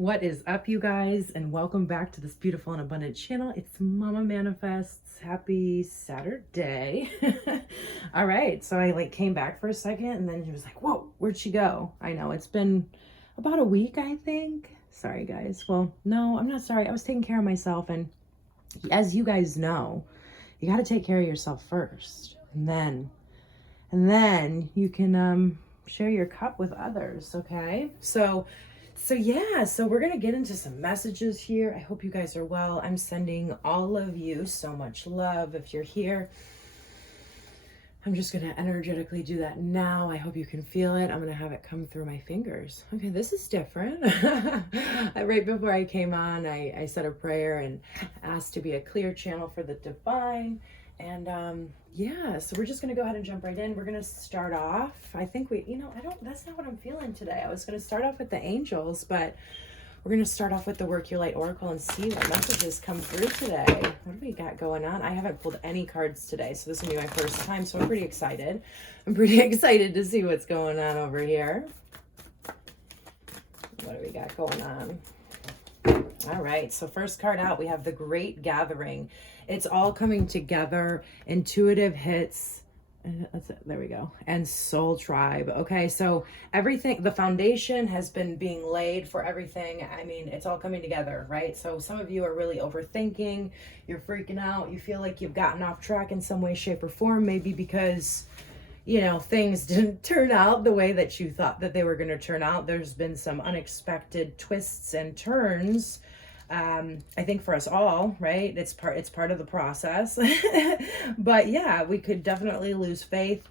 What is up, you guys, and welcome back to this beautiful and abundant channel. It's Mama Manifests. Happy Saturday. All right, so I came back for a second and then she was like, whoa, where'd she go? I know it's been about a week, I think. Sorry, guys. Well, no, I'm not sorry. I was taking care of myself, and as you guys know, you got to take care of yourself first, and then you can share your cup with others. Okay, so yeah, so we're going to get into some messages here. I hope you guys are well. I'm sending all of you so much love. If you're here, I'm just going to energetically do that now. I hope you can feel it. I'm going to have it come through my fingers. Okay, this is different. Right before I came on, I said a prayer and asked to be a clear channel for the divine. And yeah, so we're just going to go ahead and jump right in. We're going to start off. I think that's not what I'm feeling today. I was going to start off with the angels, but we're going to start off with the Work Your Light Oracle and see what messages come through today. What do we got going on? I haven't pulled any cards today, so this will be my first time, so I'm pretty excited. I'm pretty excited to see what's going on over here. What do we got going on? All right, so first card out, we have the Great Gathering. It's all coming together, intuitive hits, there we go, and soul tribe. Okay, so everything, the foundation has been being laid for everything. I mean, it's all coming together, right? So some of you are really overthinking, you're freaking out, you feel like you've gotten off track in some way, shape, or form, maybe because things didn't turn out the way that you thought that they were going to turn out. There's been some unexpected twists and turns. I think for us all, right? It's part of the process. But yeah, we could definitely lose faith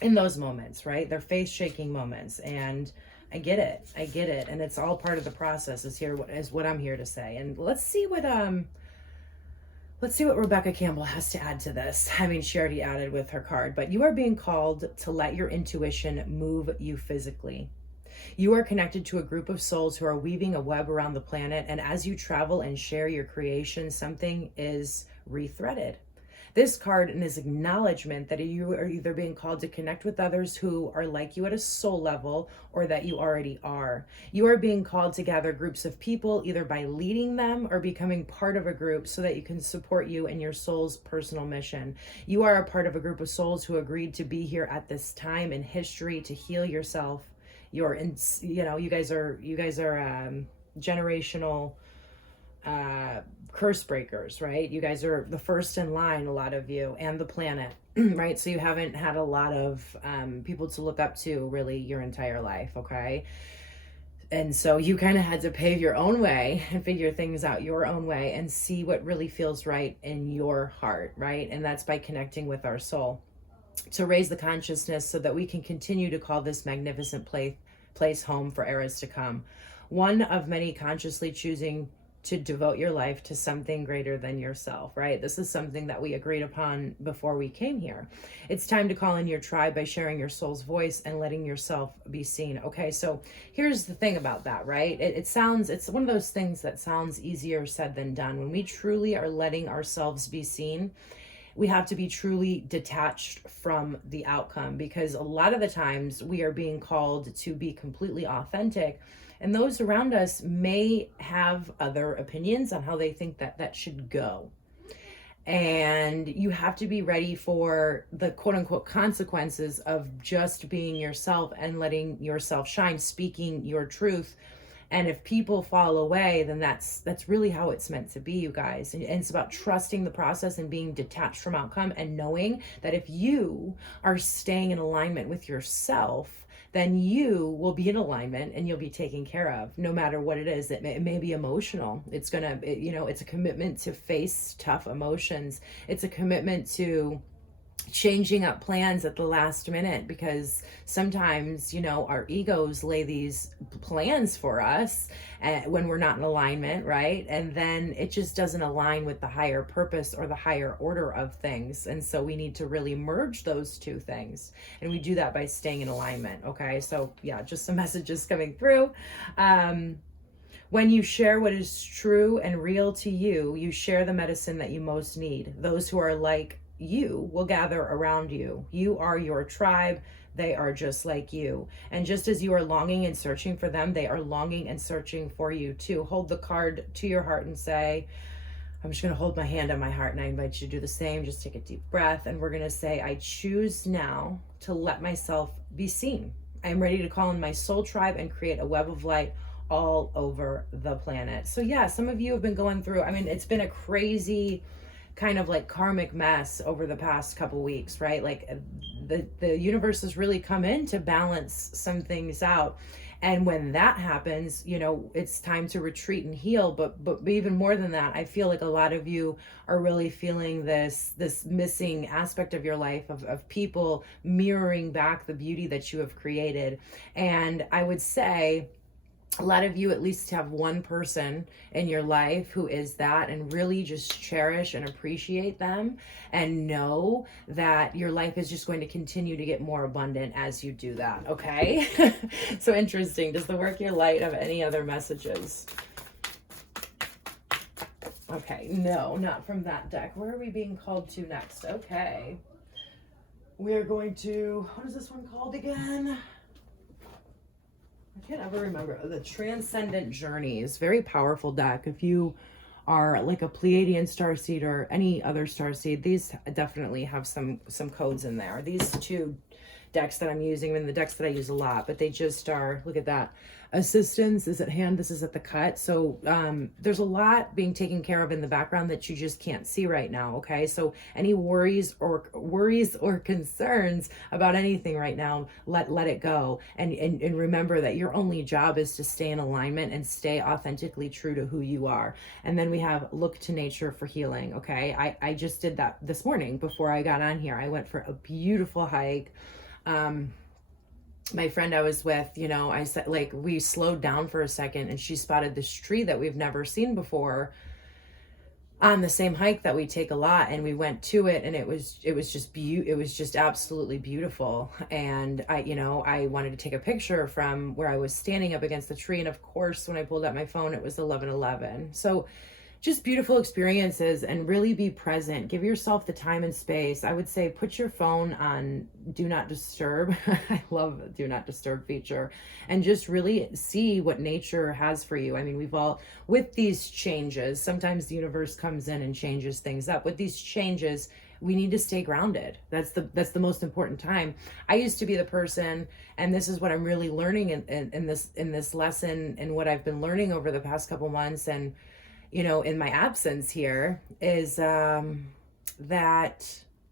in those moments, right? They're faith shaking moments. And I get it. And it's all part of the process is what I'm here to say. And let's see what Rebecca Campbell has to add to this. I mean, she already added with her card, but you are being called to let your intuition move you physically. You are connected to a group of souls who are weaving a web around the planet, and as you travel and share your creation, something is rethreaded. This card is acknowledgement that you are either being called to connect with others who are like you at a soul level, or that you already are. You are being called to gather groups of people either by leading them or becoming part of a group so that you can support you in your soul's personal mission. You are a part of a group of souls who agreed to be here at this time in history to heal yourself. You guys are generational curse breakers, right? You guys are the first in line, a lot of you, and the planet, right? So you haven't had a lot of people to look up to really your entire life, okay? And so you kind of had to pave your own way and figure things out your own way and see what really feels right in your heart, right? And that's by connecting with our soul to raise the consciousness so that we can continue to call this magnificent place home for eras to come. One of many consciously choosing to devote your life to something greater than yourself, right? This is something that we agreed upon before we came here. It's time to call in your tribe by sharing your soul's voice and letting yourself be seen. Okay, so here's the thing about that, right? It's one of those things that sounds easier said than done. When we truly are letting ourselves be seen, we have to be truly detached from the outcome, because a lot of the times we are being called to be completely authentic, and those around us may have other opinions on how they think that should go. And you have to be ready for the quote unquote consequences of just being yourself and letting yourself shine, speaking your truth. And if people fall away, then that's really how it's meant to be, you guys. And it's about trusting the process and being detached from outcome, and knowing that if you are staying in alignment with yourself, then you will be in alignment and you'll be taken care of, no matter what it is. It may be emotional. It's a commitment to face tough emotions. It's a commitment to changing up plans at the last minute, because sometimes our egos lay these plans for us when we're not in alignment, right? And then it just doesn't align with the higher purpose or the higher order of things. And so we need to really merge those two things, and we do that by staying in alignment. Okay, so yeah, just some messages coming through. When you share what is true and real to you, you share the medicine that you most need. Those who are like you will gather around you. You are your tribe. They are just like you. And just as you are longing and searching for them, they are longing and searching for you too. Hold the card to your heart and say, I'm just going to hold my hand on my heart, and I invite you to do the same. Just take a deep breath, and we're going to say, I choose now to let myself be seen. I am ready to call in my soul tribe and create a web of light all over the planet. So yeah, some of you have been going through, I mean, it's been a crazy kind of like karmic mess over the past couple weeks, right? Like the universe has really come in to balance some things out. And when that happens, you know, it's time to retreat and heal. But even more than that, I feel like a lot of you are really feeling this missing aspect of your life of people mirroring back the beauty that you have created. And I would say, a lot of you at least have one person in your life who is that, and really just cherish and appreciate them and know that your life is just going to continue to get more abundant as you do that, okay? So interesting. Does the work your light have any other messages? Okay, no, not from that deck. Where are we being called to next? Okay. We are going to, what is this one called again? I can't ever remember. The Transcendent Journeys. Very powerful deck. If you are like a Pleiadian starseed or any other starseed, these definitely have some codes in there. These two decks that I'm using, and the decks that I use a lot, but they just are, look at that. Assistance is at hand, this is at the cut. So there's a lot being taken care of in the background that you just can't see right now, okay? So any worries or concerns about anything right now, let it go. And remember that your only job is to stay in alignment and stay authentically true to who you are. And then we have look to nature for healing, okay? I just did that this morning before I got on here. I went for a beautiful hike. My friend I was with, you know, I said, like, we slowed down for a second and she spotted this tree that we've never seen before on the same hike that we take a lot, and we went to it, and it was just absolutely beautiful. And I wanted to take a picture from where I was standing up against the tree, and of course when I pulled out my phone it was 11:11. So just beautiful experiences, and really be present. Give yourself the time and space. I would say put your phone on do not disturb. I love the do not disturb feature, and just really see what nature has for you. I mean, we've all, with these changes, sometimes the universe comes in and changes things up. With these changes, we need to stay grounded. That's the most important time. I used to be the person, and this is what I'm really learning in this lesson, and what I've been learning over the past couple months, and in my absence here, is that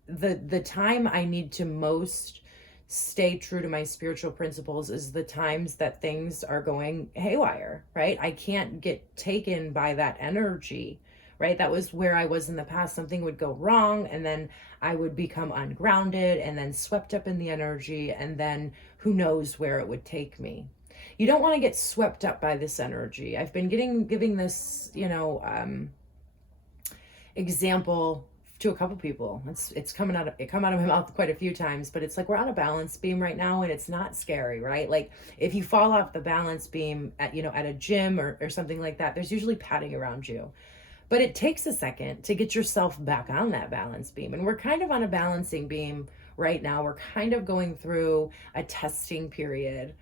the time I need to most stay true to my spiritual principles is the times that things are going haywire, right? I can't get taken by that energy, right? That was where I was in the past. Something would go wrong, and then I would become ungrounded and then swept up in the energy, and then who knows where it would take me. You don't want to get swept up by this energy. I've been giving this, example to a couple people. It come out of my mouth quite a few times, but it's like we're on a balance beam right now, and it's not scary, right? Like if you fall off the balance beam at a gym or something like that, there's usually padding around you. But it takes a second to get yourself back on that balance beam. And we're kind of on a balancing beam right now. We're kind of going through a testing period.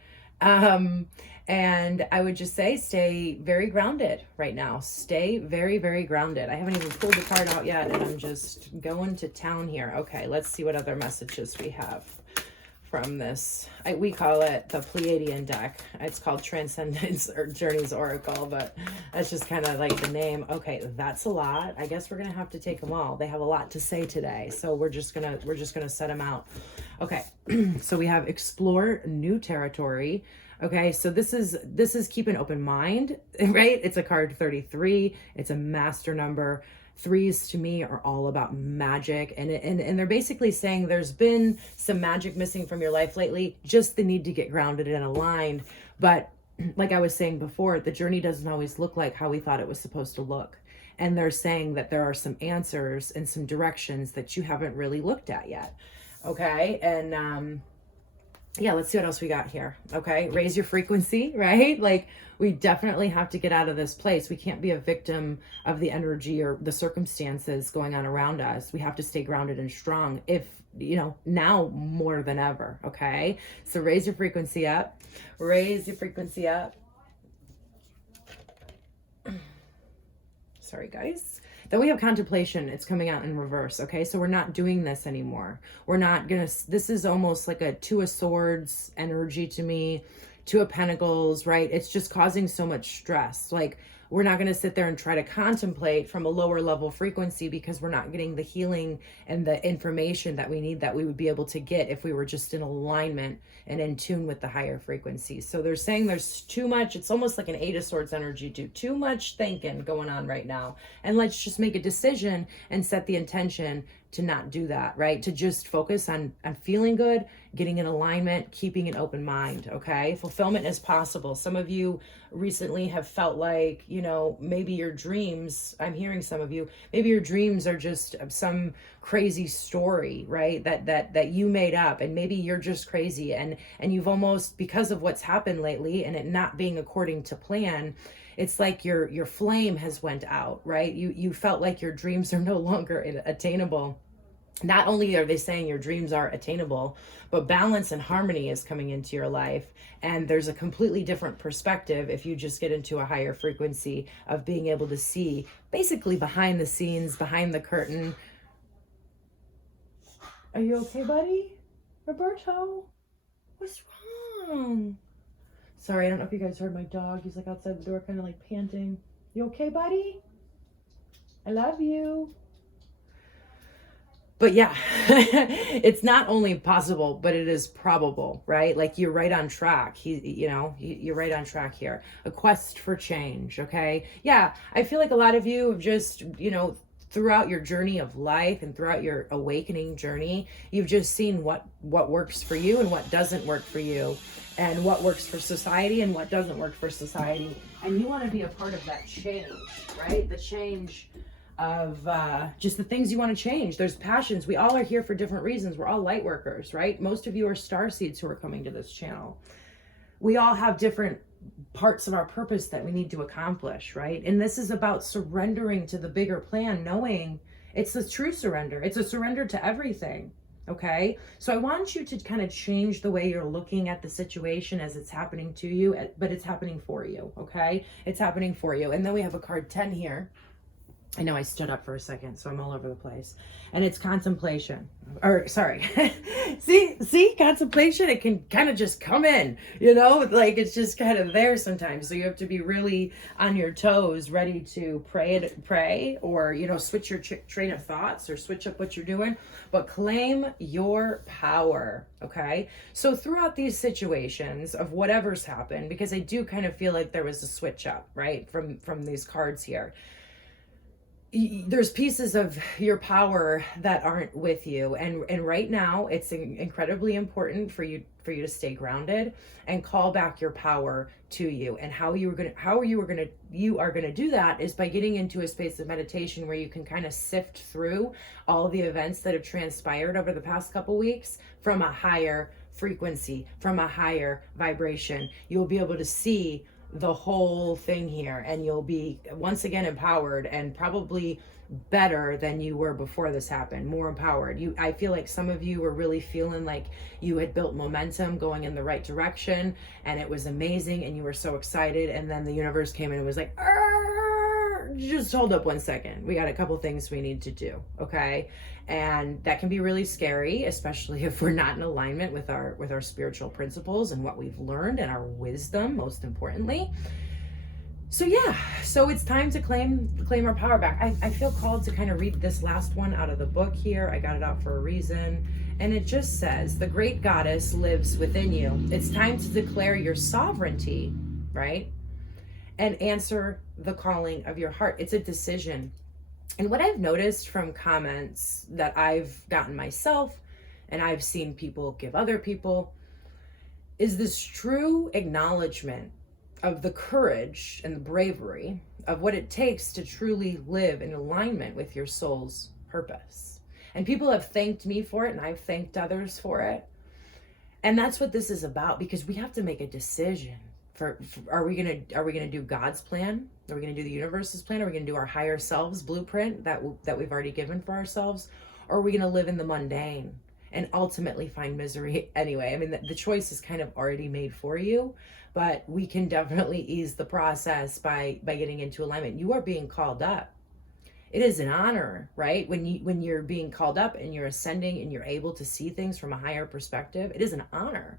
And I would just say, stay very grounded right now. Stay very, very grounded. I haven't even pulled the card out yet, and I'm just going to town here. Okay, let's see what other messages we have from this. We call it the Pleiadian deck. It's called Transcendence or Journeys Oracle, but that's just kind of like the name. Okay, that's a lot. I guess we're gonna have to take them all. They have a lot to say today, so we're just gonna set them out. Okay, so we have explore new territory. Okay, so this is keep an open mind, right? It's a card 33. It's a master number. Threes to me are all about magic, and they're basically saying there's been some magic missing from your life lately, just the need to get grounded and aligned. But like I was saying before, the journey doesn't always look like how we thought it was supposed to look. And they're saying that there are some answers and some directions that you haven't really looked at yet. Okay, and yeah, let's see what else we got here. Okay. Raise your frequency, right? Like, we definitely have to get out of this place. We can't be a victim of the energy or the circumstances going on around us. We have to stay grounded and strong, if, now more than ever. Okay. So raise your frequency up. Raise your frequency up. Sorry, guys. Then we have contemplation. It's coming out in reverse. Okay. So we're not doing this anymore. We're not going to, this is almost like a Two of Swords energy to me, Two of Pentacles, right? It's just causing so much stress. Like, we're not going to sit there and try to contemplate from a lower level frequency, because we're not getting the healing and the information that we need, that we would be able to get if we were just in alignment and in tune with the higher frequencies. So they're saying there's too much. It's almost like an Eight of Swords energy, too much thinking going on right now. And let's just make a decision and set the intention to not do that, right? To just focus on feeling good, getting in alignment, keeping an open mind, okay? Fulfillment is possible. Some of you recently have felt like, maybe your dreams, I'm hearing some of you, maybe your dreams are just some crazy story, right? That you made up, and maybe you're just crazy, and you've almost, because of what's happened lately and it not being according to plan, it's like your flame has went out, right? You felt like your dreams are no longer attainable. Not only are they saying your dreams are attainable, but balance and harmony is coming into your life. And there's a completely different perspective if you just get into a higher frequency of being able to see basically behind the scenes, behind the curtain. Are you okay, buddy? Roberto? What's wrong? Sorry, I don't know if you guys heard my dog. He's like outside the door, kind of like panting. You okay, buddy? I love you. But yeah, it's not only possible, but it is probable, right? Like, you're right on track. You're right on track here. A quest for change, okay? Yeah, I feel like a lot of you have just, throughout your journey of life and throughout your awakening journey, you've just seen what works for you and what doesn't work for you, and what works for society and what doesn't work for society. And you want to be a part of that change, right? The change of just the things you want to change. There's passions. We all are here for different reasons. We're all light workers, right? Most of you are starseeds who are coming to this channel. We all have different parts of our purpose that we need to accomplish, right? And this is about surrendering to the bigger plan, knowing it's a true surrender. It's a surrender to everything, okay? So I want you to kind of change the way you're looking at the situation as it's happening to you, but it's happening for you, okay? It's happening for you. And then we have a card 10 here. I know I stood up for a second, so I'm all over the place. And it's contemplation. Or, sorry. see, contemplation, it can kind of just come in, like, it's just kind of there sometimes. So you have to be really on your toes, ready to pray, or, switch your train of thoughts, or switch up what you're doing, but claim your power, okay? So throughout these situations of whatever's happened, because I do kind of feel like there was a switch up, right, from these cards here. There's pieces of your power that aren't with you, and right now it's incredibly important for you to stay grounded and call back your power to you. And how you are gonna do that is by getting into a space of meditation where you can kind of sift through all the events that have transpired over the past couple weeks from a higher frequency, from a higher vibration. You'll be able to see the whole thing here, and you'll be once again empowered, and probably better than you were before this happened, more empowered. I feel like some of you were really feeling like you had built momentum going in the right direction, and it was amazing, and you were so excited, and then the universe came in and was like, just hold up 1 second. We got a couple things we need to do, okay? And that can be really scary, especially if we're not in alignment with our spiritual principles and what we've learned, and our wisdom, most importantly. So yeah, so it's time to claim our power back. I feel called to kind of read this last one out of the book here. I got it out for a reason. And it just says, the great goddess lives within you. It's time to declare your sovereignty, right? And answer the calling of your heart. It's a decision. And what I've noticed from comments that I've gotten myself, and I've seen people give other people, is this true acknowledgement of the courage and the bravery of what it takes to truly live in alignment with your soul's purpose. And people have thanked me for it, and I've thanked others for it. And that's what this is about, because we have to make a decision. For are we gonna do God's plan? Are we gonna do the universe's plan? Are we gonna do our higher selves blueprint that we've already given for ourselves? Or are we gonna live in the mundane and ultimately find misery anyway? I mean, the choice is kind of already made for you, but we can definitely ease the process by getting into alignment. You are being called up. It is an honor, right? When you're being called up and you're ascending and you're able to see things from a higher perspective, it is an honor.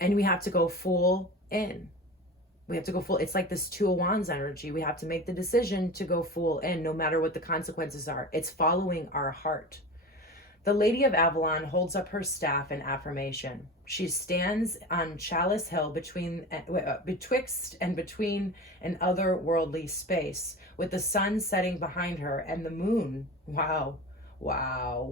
And we have to go full in. We have to go full. It's like this Two of Wands energy. We have to make the decision to go full in, no matter what the consequences are. It's following our heart. The Lady of Avalon holds up her staff in affirmation. She stands on Chalice Hill betwixt and between an otherworldly space, with the sun setting behind her and the moon, wow,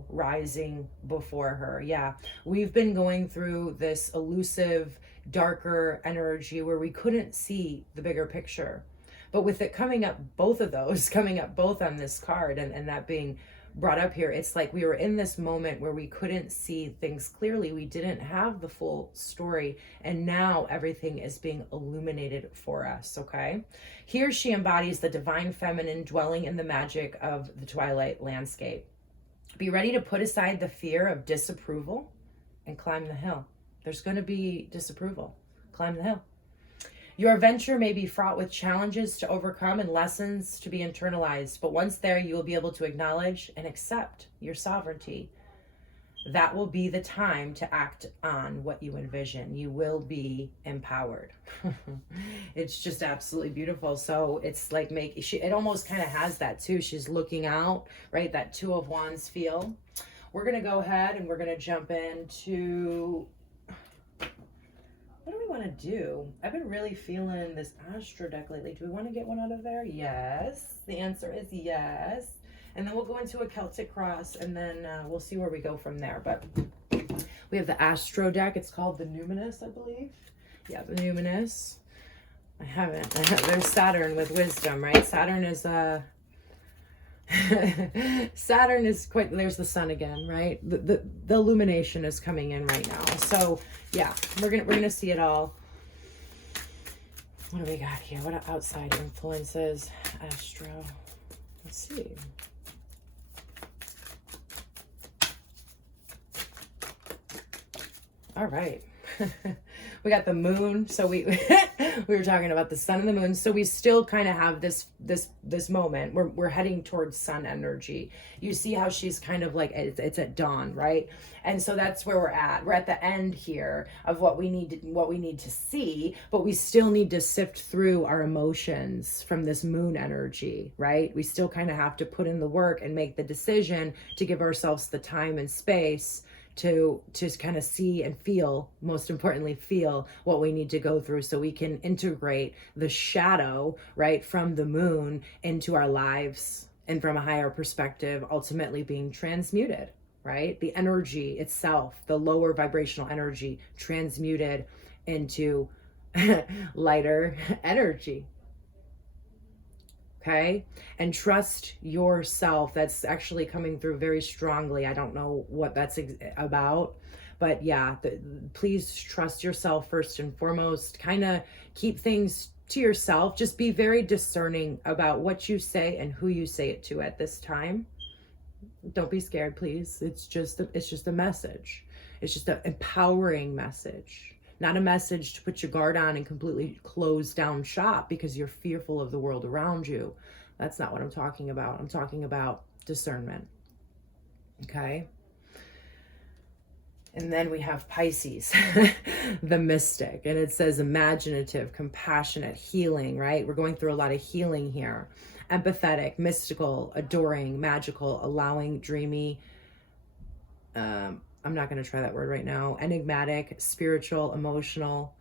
rising before her. Yeah, we've been going through this elusive, darker energy where we couldn't see the bigger picture. But with it coming up, both of those coming up both on this card, and that being brought up here, it's like we were in this moment where we couldn't see things clearly. We didn't have the full story, and now everything is being illuminated for us. Okay, here she embodies the divine feminine, dwelling in the magic of the twilight landscape. Be ready to put aside the fear of disapproval and climb the hill. There's going to be disapproval. Climb the hill. Your venture may be fraught with challenges to overcome and lessons to be internalized, but once there, you will be able to acknowledge and accept your sovereignty. That will be the time to act on what you envision. You will be empowered. It's just absolutely beautiful. So it's like it almost kind of has that too. She's looking out, right? That Two of Wands feel. We're going to go ahead and we're going to jump into, what do we want to do? I've been really feeling this Astro Deck lately. Do we want to get one out of there? Yes. The answer is yes. And then we'll go into a Celtic cross, and then we'll see where we go from there. But we have the Astro Deck. It's called the Numinous, I believe. Yeah, the Numinous. There's Saturn with wisdom, right? Saturn is Saturn is quite, there's the sun again, right? The illumination is coming in right now. So yeah, we're gonna see it all. What do we got here? What outside influences? Astro. Let's see. All right. We got the moon. So we were talking about the sun and the moon. So we still kind of have this moment. We're heading towards sun energy. You see how she's kind of like, it's at dawn, right? And so that's where we're at. We're at the end here of what we need to see, but we still need to sift through our emotions from this moon energy, right? We still kind of have to put in the work and make the decision to give ourselves the time and space to kind of see and feel, most importantly, feel what we need to go through so we can integrate the shadow, right, from the moon into our lives, and from a higher perspective, ultimately being transmuted, right? The energy itself, the lower vibrational energy, transmuted into lighter energy. Okay, and trust yourself. That's actually coming through very strongly. I don't know what that's about, but yeah, please trust yourself first and foremost. Kind of keep things to yourself. Just be very discerning about what you say and who you say it to at this time. Don't be scared, please. It's just a message. It's just an empowering message. Not a message to put your guard on and completely close down shop because you're fearful of the world around you. That's not what I'm talking about. I'm talking about discernment. Okay? And then we have Pisces, the mystic. And it says imaginative, compassionate, healing, right? We're going through a lot of healing here. Empathetic, mystical, adoring, magical, allowing, dreamy, I'm not going to try that word right now. Enigmatic, spiritual, emotional.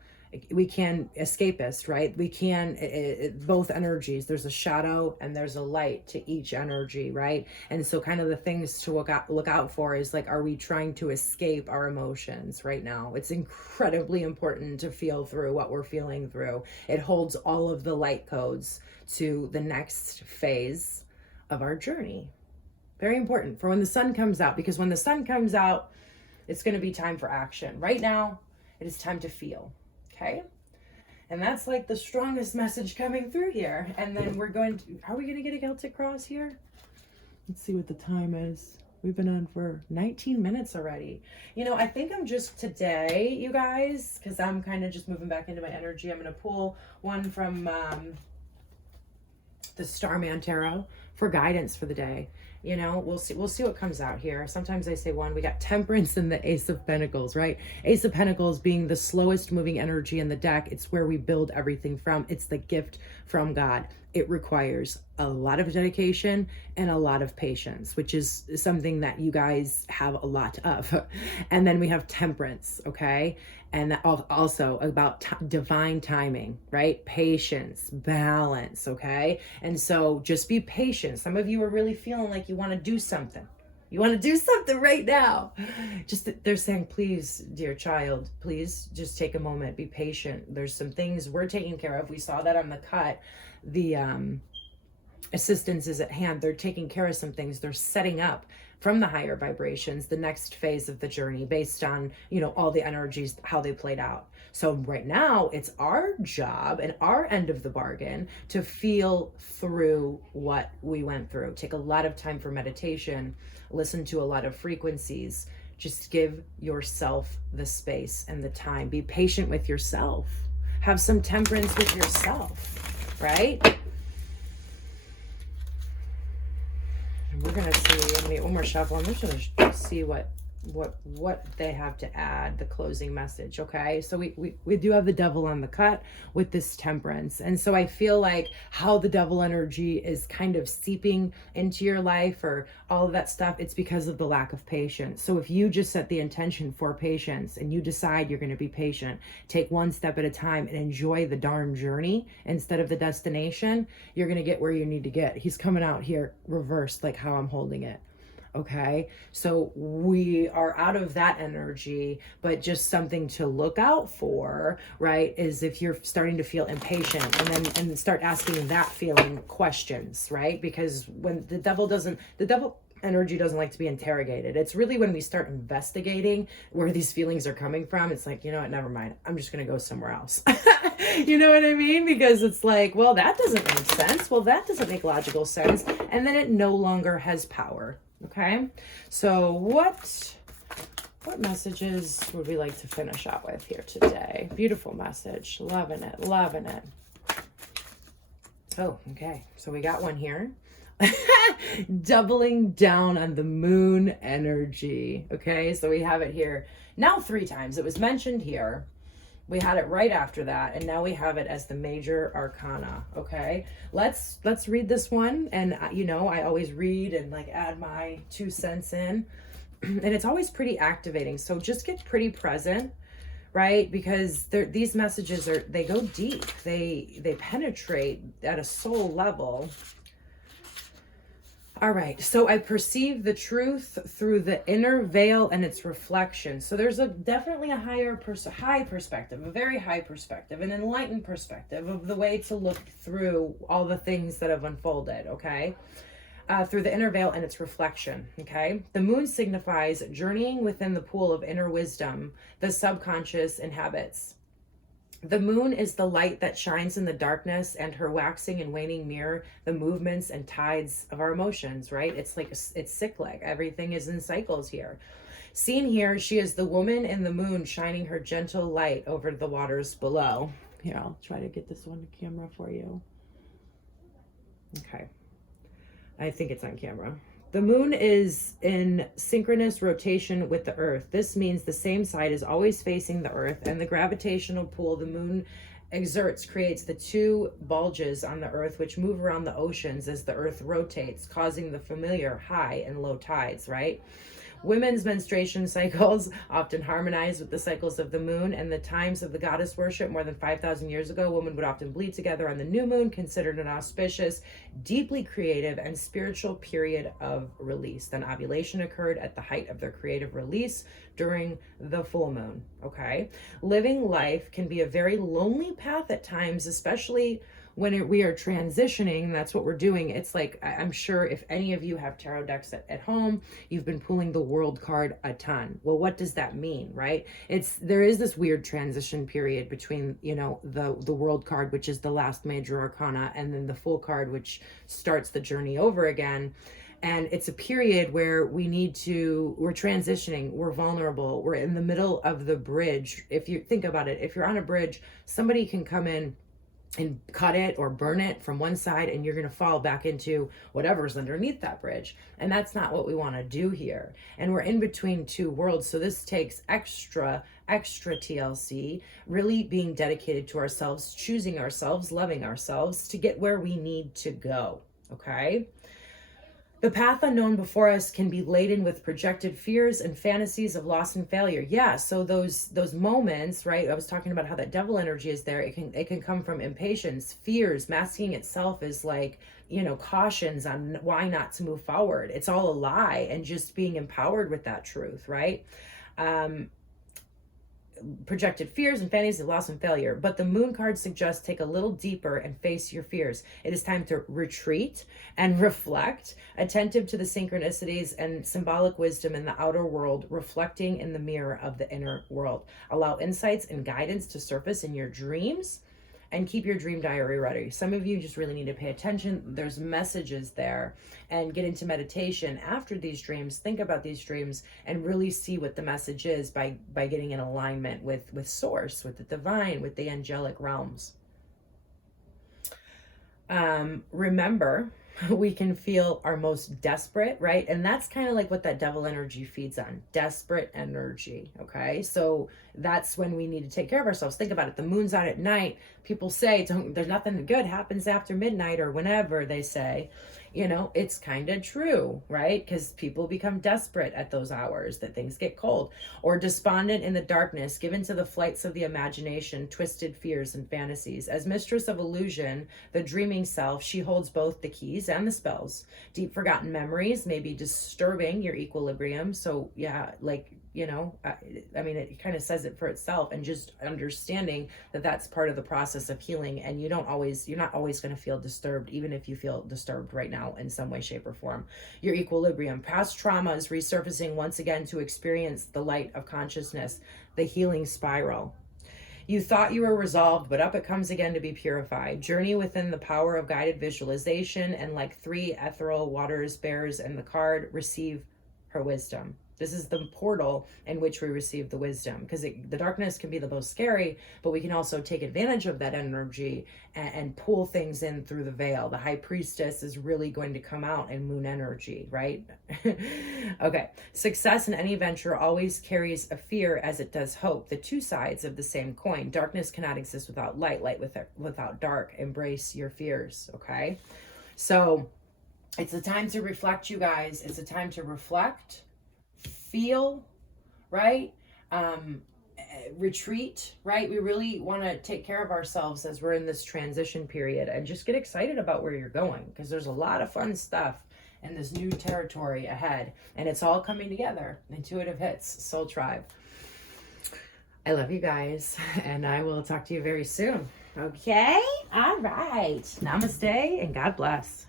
We can escapist, right? We can, both energies. There's a shadow and there's a light to each energy, right? And so kind of the things to look out for is like, are we trying to escape our emotions right now? It's incredibly important to feel through what we're feeling through. It holds all of the light codes to the next phase of our journey. Very important for when the sun comes out, because when the sun comes out, It's going to be time for action. Right now, it is time to feel. Okay? And that's like the strongest message coming through here. And then are we going to get a Celtic cross here? Let's see what the time is. We've been on for 19 minutes already. You know, I think I'm just today, you guys, because I'm kind of just moving back into my energy. I'm going to pull one from the Starman Tarot for guidance for the day. You know, we'll see what comes out here. Sometimes I say one. We got Temperance and the Ace of Pentacles, right? Ace of Pentacles being the slowest moving energy in the deck. It's where we build everything from. It's the gift from God. It requires a lot of dedication and a lot of patience, which is something that you guys have a lot of. And then we have Temperance, okay? And that also about divine timing, right? Patience, balance, okay? And so just be patient. Some of you are really feeling like you want to do something. You want to do something right now. They're saying, please, dear child, please just take a moment, be patient. There's some things we're taking care of. We saw that on the cut. The assistance is at hand. They're taking care of some things. They're setting up from the higher vibrations the next phase of the journey based on, you know, all the energies, how they played out. So right now it's our job and our end of the bargain to feel through what we went through. Take a lot of time for meditation, listen to a lot of frequencies. Just give yourself the space and the time. Be patient with yourself. Have some temperance with yourself, right? We're gonna see. I'm gonna get one more shuffle. I'm just gonna see what they have to add. The closing message. Okay, so we do have the Devil on the cut with this Temperance, and so I feel like how the Devil energy is kind of seeping into your life or all of that stuff. It's because of the lack of patience. So if you just set the intention for patience and you decide you're going to be patient, take one step at a time and enjoy the darn journey instead of the destination, you're going to get where you need to get. He's coming out here reversed, like how I'm holding it. Okay, so we are out of that energy, but just something to look out for, right, is if you're starting to feel impatient and start asking that feeling questions, right? Because when the devil energy doesn't like to be interrogated. It's really when we start investigating where these feelings are coming from, it's like, you know what, never mind. I'm just going to go somewhere else. You know what I mean? Because it's like, well, that doesn't make sense. Well, that doesn't make logical sense. And then it no longer has power. Okay, so what messages would we like to finish out with here today? Beautiful message. Loving it. Loving it. Oh, okay. So we got one here. Doubling down on the moon energy. Okay, so we have it here now 3 times. It was mentioned here. We had it right after that, and now we have it as the major arcana. Okay, let's read this one. And you know, I always read and like add my 2 cents in, and it's always pretty activating. So just get pretty present, right? Because these messages they go deep. They penetrate at a soul level. All right, so I perceive the truth through the inner veil and its reflection. So there's definitely a high perspective, a very high perspective, an enlightened perspective of the way to look through all the things that have unfolded, okay? Through the inner veil and its reflection, okay? The moon signifies journeying within the pool of inner wisdom the subconscious inhabits. The moon is the light that shines in the darkness, and her waxing and waning mirror the movements and tides of our emotions, right? It's cyclic. Everything is in cycles here. Seen here, she is the woman in the moon shining her gentle light over the waters below. Here, I'll try to get this one to camera for you. Okay. I think it's on camera. The moon is in synchronous rotation with the earth. This means the same side is always facing the earth, and the gravitational pull the moon exerts creates the 2 bulges on the earth, which move around the oceans as the earth rotates, causing the familiar high and low tides, right? Women's menstruation cycles often harmonize with the cycles of the moon and the times of the goddess worship. More than 5,000 years ago, women would often bleed together on the new moon, considered an auspicious, deeply creative, and spiritual period of release. Then ovulation occurred at the height of their creative release during the full moon, okay? Living life can be a very lonely path at times, especially when we are transitioning, that's what we're doing. It's like, I'm sure if any of you have tarot decks at home, you've been pulling the World card a ton. Well, what does that mean, right? There is this weird transition period between, you know, the World card, which is the last major arcana, and then the Fool card, which starts the journey over again. And it's a period where we're transitioning, we're vulnerable, we're in the middle of the bridge. If you think about it, if you're on a bridge, somebody can come in and cut it or burn it from one side, and you're going to fall back into whatever's underneath that bridge. And that's not what we want to do here. And we're in between two worlds. So this takes extra TLC, really being dedicated to ourselves, choosing ourselves, loving ourselves to get where we need to go. Okay. The path unknown before us can be laden with projected fears and fantasies of loss and failure. Yeah, so those moments, right? I was talking about how that devil energy is there. It can come from impatience, fears, masking itself as like, you know, cautions on why not to move forward. It's all a lie, and just being empowered with that truth, right? Projected fears and fantasies of loss and failure. But the moon card suggests take a little deeper and face your fears. It is time to retreat and reflect, attentive to the synchronicities and symbolic wisdom in the outer world, reflecting in the mirror of the inner world. Allow insights and guidance to surface in your dreams, and keep your dream diary ready. Some of you just really need to pay attention. There's messages there, and get into meditation after these dreams. Think about these dreams and really see what the message is by getting in alignment with source, with the divine, with the angelic realms. Remember, we can feel our most desperate, right? And that's kind of like what that devil energy feeds on, desperate energy, okay? So that's when we need to take care of ourselves. Think about it. The moon's out at night. People say there's nothing good happens after midnight, or whenever they say. You know, it's kind of true, right? Because people become desperate at those hours, that things get cold. Or despondent in the darkness, given to the flights of the imagination, twisted fears and fantasies. As mistress of illusion, the dreaming self, she holds both the keys and the spells. Deep forgotten memories may be disturbing your equilibrium. So yeah, like, you know, I mean, it kind of says it for itself, and just understanding that that's part of the process of healing. And you're not always going to feel disturbed, even if you feel disturbed right now in some way, shape, or form. Your equilibrium, past trauma is resurfacing once again to experience the light of consciousness, the healing spiral. You thought you were resolved, but up it comes again to be purified. Journey within the power of guided visualization, and like 3 ethereal waters bears and the card, receive her wisdom. This is the portal in which we receive the wisdom, because the darkness can be the most scary, but we can also take advantage of that energy and pull things in through the veil. The high priestess is really going to come out in moon energy, right? Okay. Success in any venture always carries a fear as it does hope, the two sides of the same coin. Darkness cannot exist without light, light without dark. Embrace your fears, okay? So it's a time to reflect, you guys. It's a time to reflect, feel, right? Retreat, right? We really want to take care of ourselves as we're in this transition period, and just get excited about where you're going, because there's a lot of fun stuff in this new territory ahead, and it's all coming together. Intuitive Hits, Soul Tribe. I love you guys, and I will talk to you very soon. Okay? All right. Namaste and God bless.